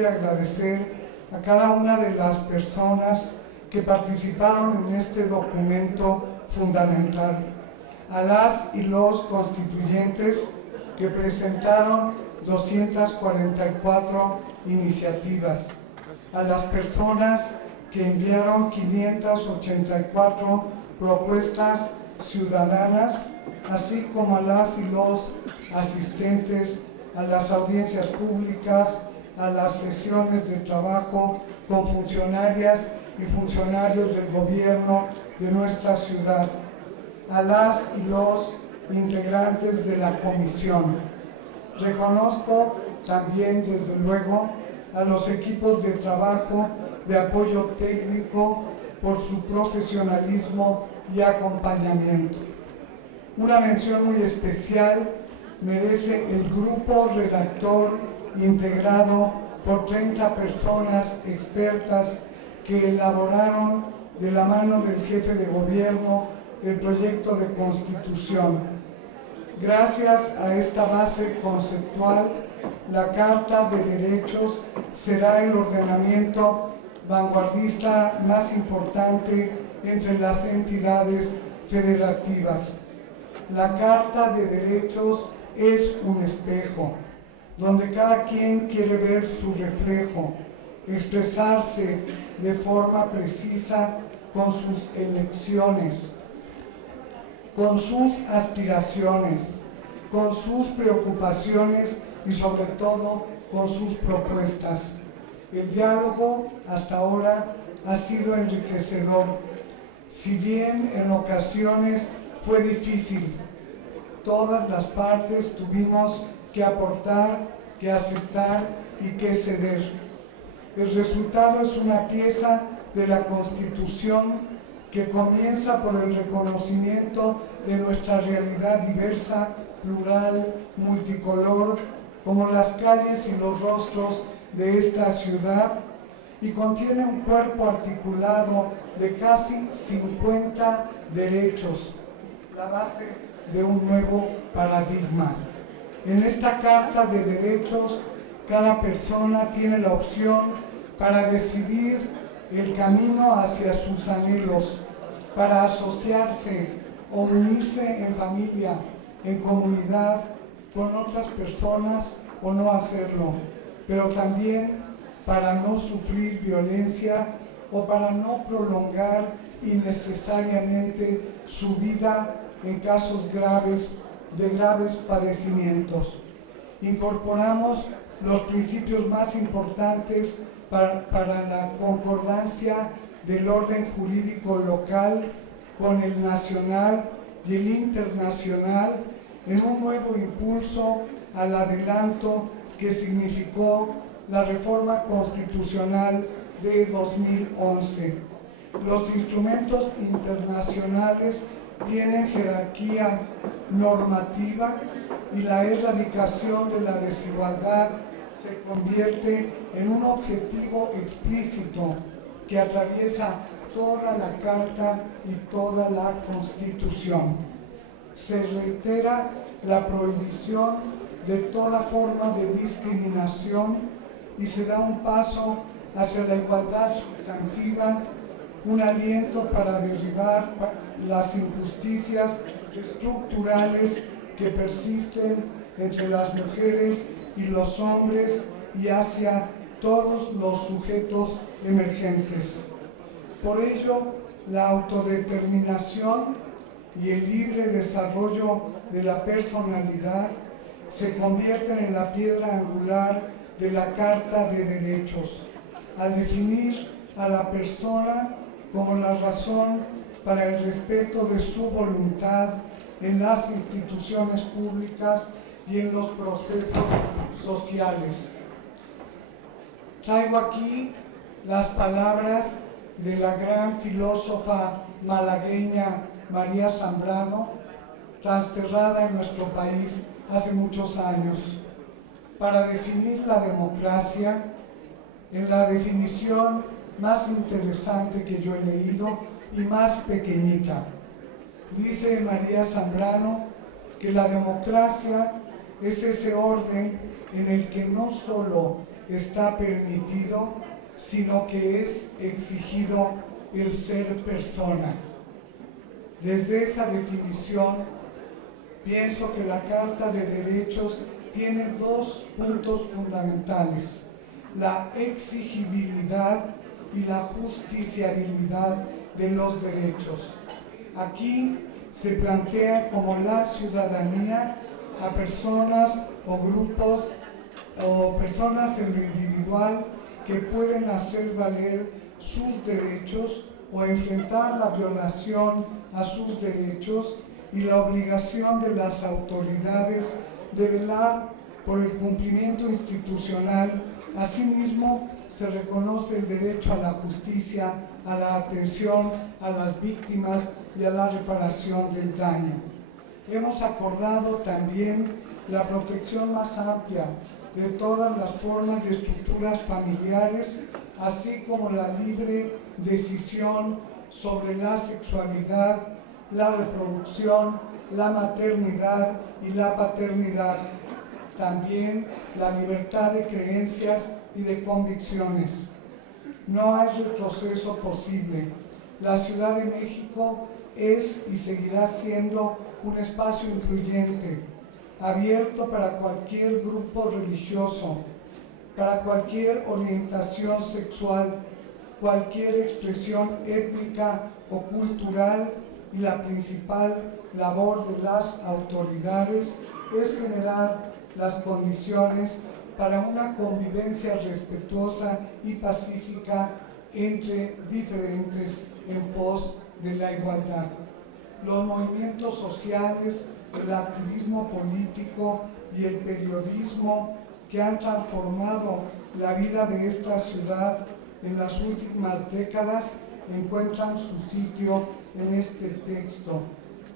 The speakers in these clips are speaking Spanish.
nuevamente agradecer a cada una de las personas que participaron en este documento fundamental, a las y los constituyentes que presentaron 244 iniciativas, a las personas que enviaron 584 propuestas ciudadanas, así como a las y los asistentes a las audiencias públicas, a las sesiones de trabajo con funcionarias y funcionarios del gobierno de nuestra ciudad, a las y los integrantes de la comisión. Reconozco también, desde luego, a los equipos de trabajo de apoyo técnico por su profesionalismo y acompañamiento. Una mención muy especial merece el grupo redactor integrado por 30 personas expertas que elaboraron de la mano del jefe de gobierno el proyecto de Constitución. Gracias a esta base conceptual, la Carta de Derechos será el ordenamiento vanguardista más importante entre las entidades federativas. La Carta de Derechos es un espejo, donde cada quien quiere ver su reflejo, expresarse de forma precisa con sus elecciones, con sus aspiraciones, con sus preocupaciones y sobre todo con sus propuestas. El diálogo hasta ahora ha sido enriquecedor, si bien en ocasiones fue difícil. Todas las partes tuvimos que aportar, que aceptar y que ceder. El resultado es una pieza de la Constitución que comienza por el reconocimiento de nuestra realidad diversa, plural, multicolor, como las calles y los rostros de esta ciudad, y contiene un cuerpo articulado de casi 50 derechos, la base de un nuevo paradigma. En esta Carta de Derechos, cada persona tiene la opción para decidir el camino hacia sus anhelos, para asociarse o unirse en familia, en comunidad, con otras personas o no hacerlo, pero también para no sufrir violencia o para no prolongar innecesariamente su vida en casos graves, de graves padecimientos. Incorporamos los principios más importantes para la concordancia del orden jurídico local con el nacional y el internacional en un nuevo impulso al adelanto que significó la reforma constitucional de 2011. Los instrumentos internacionales tienen jerarquía normativa y la erradicación de la desigualdad se convierte en un objetivo explícito que atraviesa toda la Carta y toda la Constitución. Se reitera la prohibición de toda forma de discriminación y se da un paso hacia la igualdad sustantiva, un aliento para derribar las injusticias estructurales que persisten entre las mujeres y los hombres y hacia todos los sujetos emergentes. Por ello, la autodeterminación y el libre desarrollo de la personalidad se convierten en la piedra angular de la Carta de Derechos, al definir a la persona como la razón para el respeto de su voluntad en las instituciones públicas y en los procesos sociales. Traigo aquí las palabras de la gran filósofa malagueña María Zambrano, transterrada en nuestro país hace muchos años, para definir la democracia en la definición más interesante que yo he leído y más pequeñita. Dice María Zambrano que la democracia es ese orden en el que no solo está permitido, sino que es exigido el ser persona. Desde esa definición, pienso que la Carta de Derechos tiene dos puntos fundamentales: la exigibilidad y la justiciabilidad de los derechos. Aquí se plantea como la ciudadanía a personas o grupos o personas en lo individual que pueden hacer valer sus derechos o enfrentar la violación a sus derechos, y la obligación de las autoridades de velar por el cumplimiento institucional. Asimismo, se reconoce el derecho a la justicia, a la atención a las víctimas y a la reparación del daño. Hemos acordado también la protección más amplia de todas las formas de estructuras familiares, así como la libre decisión sobre la sexualidad, la reproducción, la maternidad y la paternidad. También la libertad de creencias y de convicciones. No hay retroceso posible. La Ciudad de México es y seguirá siendo un espacio incluyente, abierto para cualquier grupo religioso, para cualquier orientación sexual, cualquier expresión étnica o cultural, y la principal labor de las autoridades es generar las condiciones para una convivencia respetuosa y pacífica entre diferentes en pos de la igualdad. Los movimientos sociales, el activismo político y el periodismo que han transformado la vida de esta ciudad en las últimas décadas encuentran su sitio en este texto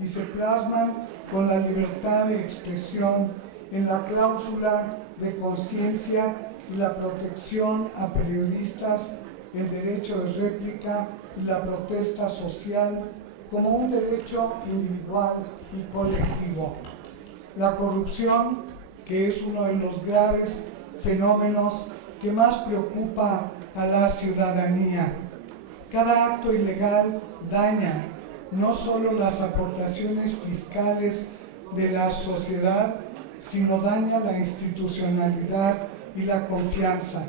y se plasman con la libertad de expresión en la cláusula de conciencia y la protección a periodistas, el derecho de réplica y la protesta social como un derecho individual y colectivo. La corrupción, que es uno de los graves fenómenos que más preocupa a la ciudadanía. Cada acto ilegal daña no solo las aportaciones fiscales de la sociedad, sino daña la institucionalidad y la confianza.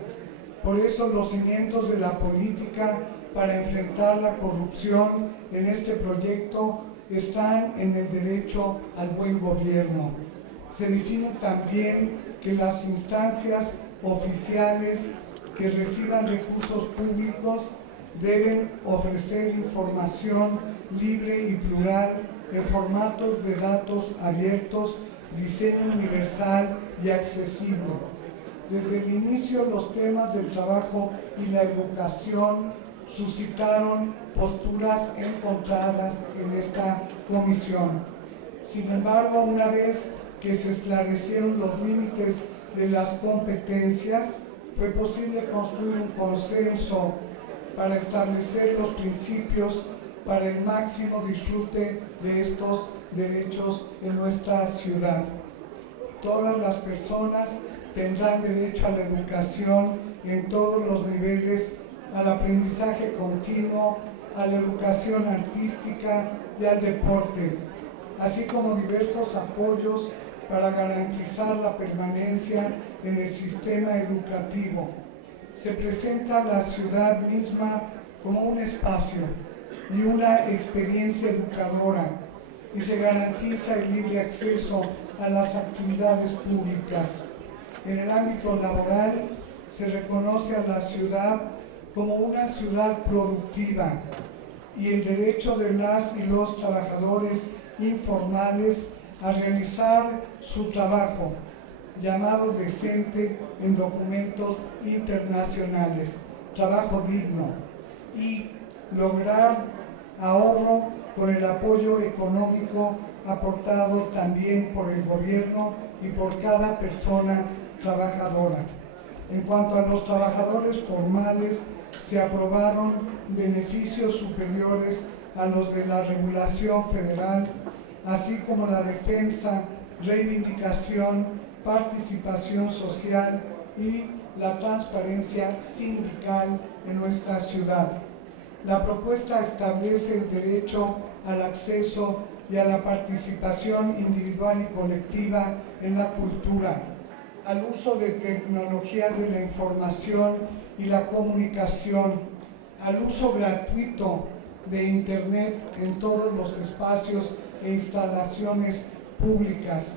Por eso los cimientos de la política para enfrentar la corrupción en este proyecto están en el derecho al buen gobierno. Se define también que las instancias oficiales que reciban recursos públicos deben ofrecer información libre y plural en formatos de datos abiertos, diseño universal y accesible. Desde el inicio, los temas del trabajo y la educación suscitaron posturas encontradas en esta comisión. Sin embargo, una vez que se esclarecieron los límites de las competencias, fue posible construir un consenso para establecer los principios para el máximo disfrute de estos derechos en nuestra ciudad. Todas las personas tendrán derecho a la educación en todos los niveles, al aprendizaje continuo, a la educación artística y al deporte, así como diversos apoyos para garantizar la permanencia en el sistema educativo. Se presenta la ciudad misma como un espacio y una experiencia educadora, y se garantiza el libre acceso a las actividades públicas. En el ámbito laboral, se reconoce a la ciudad como una ciudad productiva y el derecho de las y los trabajadores informales a realizar su trabajo, llamado decente en documentos internacionales, trabajo digno, y lograr ahorro con el apoyo económico aportado también por el gobierno y por cada persona trabajadora. En cuanto a los trabajadores formales, se aprobaron beneficios superiores a los de la regulación federal, así como la defensa, reivindicación, participación social y la transparencia sindical en nuestra ciudad. La propuesta establece el derecho al acceso y a la participación individual y colectiva en la cultura, al uso de tecnologías de la información y la comunicación, al uso gratuito de Internet en todos los espacios e instalaciones públicas.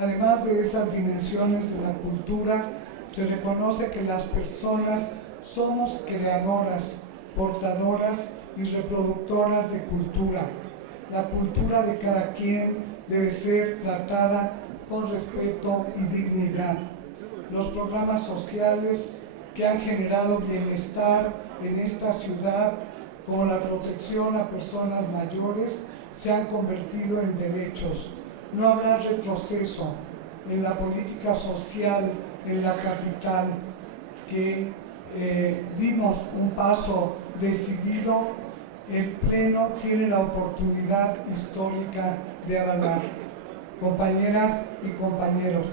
Además de esas dimensiones de la cultura, se reconoce que las personas somos creadoras, portadoras y reproductoras de cultura. La cultura de cada quien debe ser tratada con respeto y dignidad. Los programas sociales que han generado bienestar en esta ciudad, como la protección a personas mayores, se han convertido en derechos. No habrá retroceso en la política social en la capital, que dimos un paso decidido. El Pleno tiene la oportunidad histórica de avalar. Compañeras y compañeros,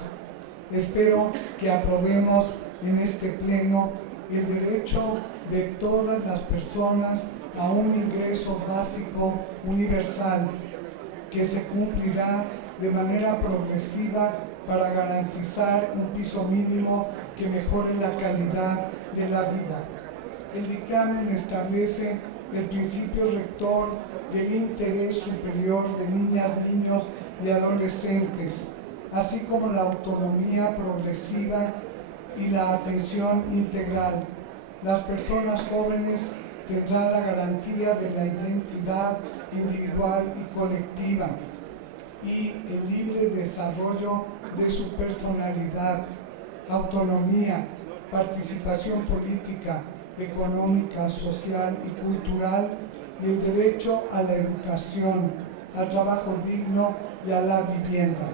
espero que aprobemos en este Pleno el derecho de todas las personas a un ingreso básico universal que se cumplirá de manera progresiva para garantizar un piso mínimo que mejore la calidad de la vida. El dictamen establece el principio rector del interés superior de niñas, niños y adolescentes, así como la autonomía progresiva y la atención integral. Las personas jóvenes tendrán la garantía de la identidad individual y colectiva y el libre desarrollo de su personalidad, autonomía, participación política, económica, social y cultural, y el derecho a la educación, al trabajo digno y a la vivienda.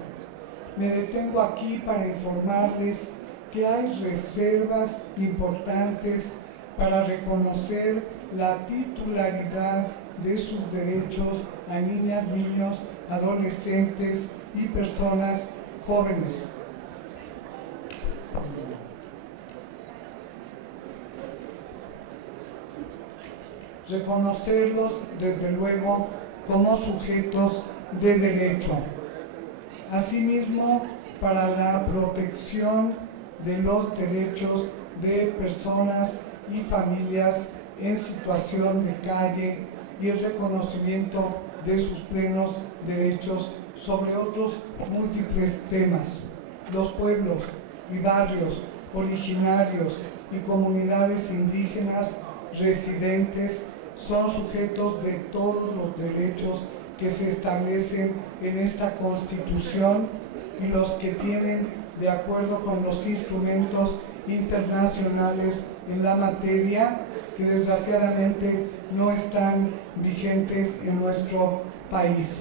Me detengo aquí para informarles que hay reservas importantes para reconocer la titularidad de sus derechos a niñas, niños, adolescentes y personas jóvenes. Reconocerlos, desde luego, como sujetos de derecho. Asimismo, para la protección de los derechos de personas y familias en situación de calle y el reconocimiento de sus plenos derechos sobre otros múltiples temas. Los pueblos y barrios originarios y comunidades indígenas residentes son sujetos de todos los derechos que se establecen en esta Constitución y los que tienen, de acuerdo con los instrumentos internacionales en la materia, que desgraciadamente no están vigentes en nuestro país.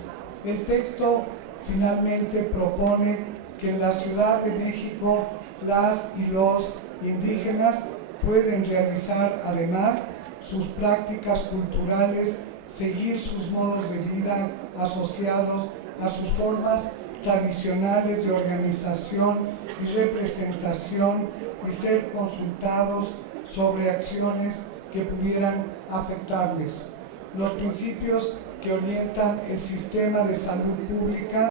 El texto finalmente propone que en la Ciudad de México las y los indígenas pueden realizar además sus prácticas culturales, seguir sus modos de vida asociados a sus formas tradicionales de organización y representación y ser consultados sobre acciones que pudieran afectarles. Los principios que orientan el sistema de salud pública